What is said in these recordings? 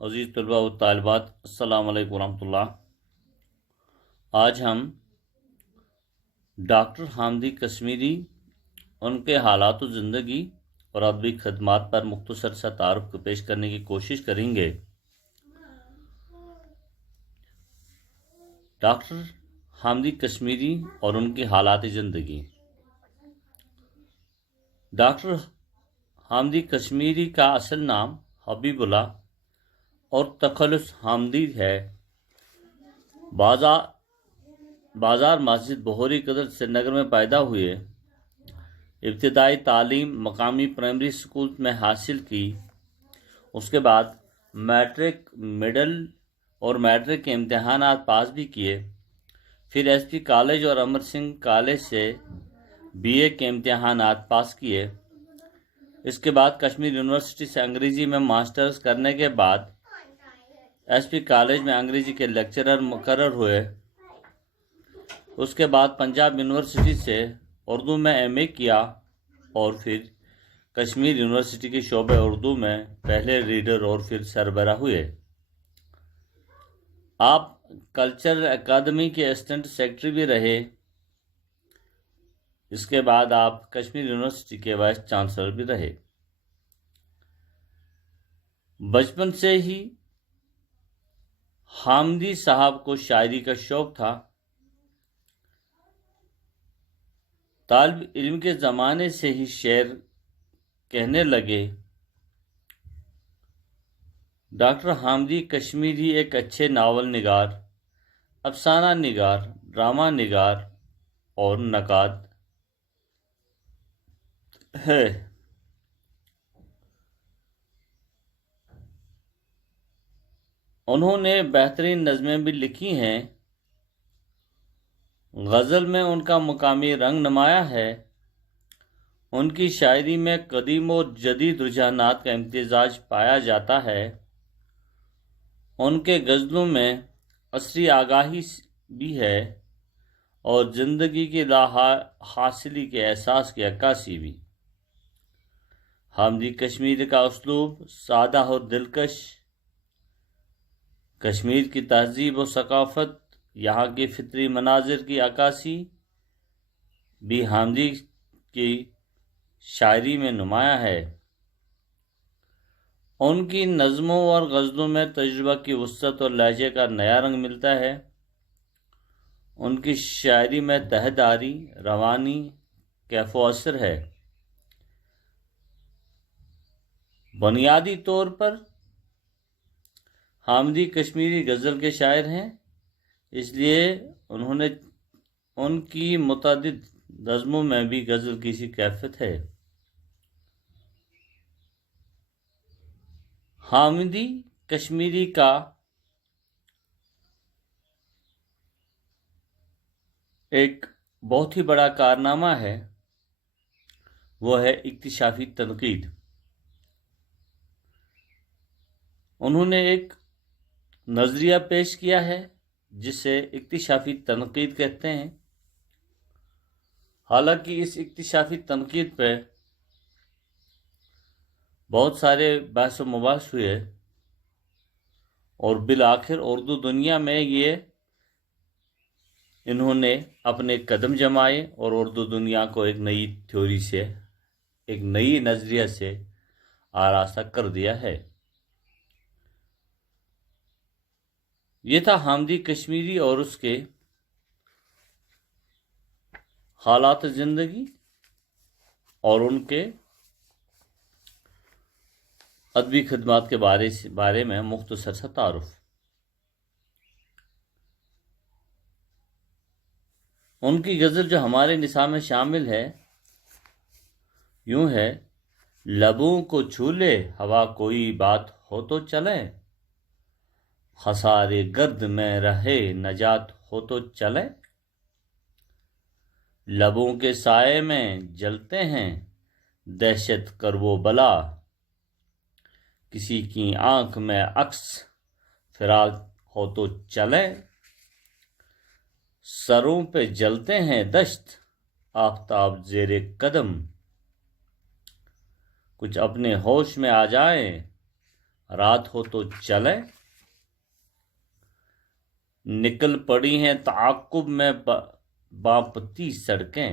عزیز طلباء و طالبات، السلام علیکم ورحمۃ اللہ۔ آج ہم ڈاکٹر حامدی کشمیری، ان کے حالات و زندگی اور ادبی خدمات پر مختصر سا تعارف کو پیش کرنے کی کوشش کریں گے۔ ڈاکٹر حامدی کشمیری اور ان کی حالات زندگی۔ ڈاکٹر حامدی کشمیری کا اصل نام حبیب اللہ اور تخلص حامدی ہے۔ بازار مسجد بہوری قدر سری نگر میں پیدا ہوئے۔ ابتدائی تعلیم مقامی پرائمری اسکول میں حاصل کی۔ اس کے بعد میٹرک، مڈل اور میٹرک کے امتحانات پاس بھی کیے۔ پھر ایس پی کالج اور امر سنگھ کالج سے بی اے کے امتحانات پاس کیے۔ اس کے بعد کشمیر یونیورسٹی سے انگریزی میں ماسٹرز کرنے کے بعد ایس پی کالج میں انگریزی کے لیکچرر مقرر ہوئے۔ اس کے بعد پنجاب یونیورسٹی سے اردو میں ایم اے کیا اور پھر کشمیر یونیورسٹی کے شعبہ اردو میں پہلے ریڈر اور پھر سربراہ ہوئے۔ آپ کلچرل اکیڈمی کے اسسٹنٹ سیکرٹری بھی رہے۔ اس کے بعد آپ کشمیر یونیورسٹی کے وائس چانسلر بھی رہے۔ بچپن سے ہی حامدی صاحب کو شاعری کا شوق تھا۔ طالب علم کے زمانے سے ہی شعر کہنے لگے۔ ڈاکٹر حامدی کشمیری ایک اچھے ناول نگار، افسانہ نگار، ڈرامہ نگار اور نقاد ہے۔ انہوں نے بہترین نظمیں بھی لکھی ہیں۔ غزل میں ان کا مقامی رنگ نمایاں ہے۔ ان کی شاعری میں قدیم اور جدید رجحانات کا امتزاج پایا جاتا ہے۔ ان کے غزلوں میں عصری آگاہی بھی ہے اور زندگی کی لا حاصلی کے احساس کی عکاسی بھی۔ حامدی کشمیری کا اسلوب سادہ اور دلکش، کشمیر کی تہذیب و ثقافت، یہاں کی فطری مناظر کی عکاسی بھی حامدی کی شاعری میں نمایاں ہے۔ ان کی نظموں اور غزلوں میں تجربہ کی وسعت اور لہجے کا نیا رنگ ملتا ہے۔ ان کی شاعری میں تہ داری، روانی، کیف و اثر ہے۔ بنیادی طور پر حامدی کشمیری غزل کے شاعر ہیں، اس لیے ان کی متعدد نظموں میں بھی غزل کی سی کیفیت ہے۔ حامدی کشمیری کا ایک بہت ہی بڑا کارنامہ ہے، وہ ہے اکتشافی تنقید۔ انہوں نے ایک نظریہ پیش کیا ہے جسے اکتشافی تنقید کہتے ہیں۔ حالانکہ اس اکتشافی تنقید پہ بہت سارے بحث و مباحث ہوئے اور بالآخر اردو دنیا میں انہوں نے اپنے قدم جمائے اور اردو دنیا کو ایک نئی تھیوری سے، ایک نئی نظریہ سے آراستہ کر دیا ہے۔ یہ تھا حامدی کشمیری اور اس کے حالات زندگی اور ان کے ادبی خدمات کے بارے میں مختصر سا تعارف۔ ان کی غزل جو ہمارے نصاب میں شامل ہے یوں ہے: لبوں کو چھو لے ہوا، کوئی بات ہو تو چلے، خسارے گرد میں رہے نجات ہو تو چلے، لبوں کے سائے میں جلتے ہیں دہشت کرب و بلا، کسی کی آنکھ میں عکس فراق ہو تو چلے، سروں پہ جلتے ہیں دشت آفتاب زیر قدم، کچھ اپنے ہوش میں آ جائیں رات ہو تو چلیں، نکل پڑی ہیں تعاقب میں باپتی سڑکیں،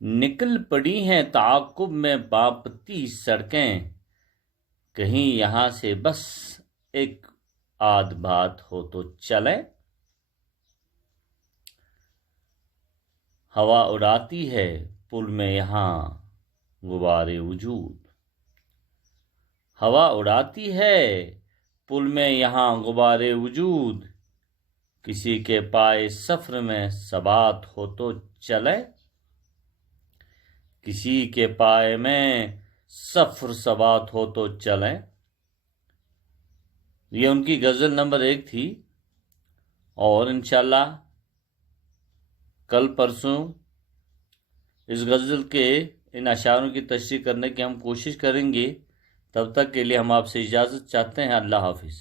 نکل پڑی ہیں تعاقب میں باپتی سڑکیں، کہیں یہاں سے بس ایک آدھ بات ہو تو چلیں، ہوا اڑاتی ہے پل میں یہاں غبارِ وجود، ہوا اڑاتی ہے پل میں یہاں غبارِ وجود، کسی کے پائے سفر میں ثبات ہو تو چلے، کسی کے پائے میں سفر ثبات ہو تو چلیں۔ یہ ان کی غزل نمبر 1 تھی، اور انشاءاللہ کل پرسوں اس غزل کے ان اشعاروں کی تشریح کرنے کی ہم کوشش کریں گے۔ تب تک کے لیے ہم آپ سے اجازت چاہتے ہیں۔ اللہ حافظ۔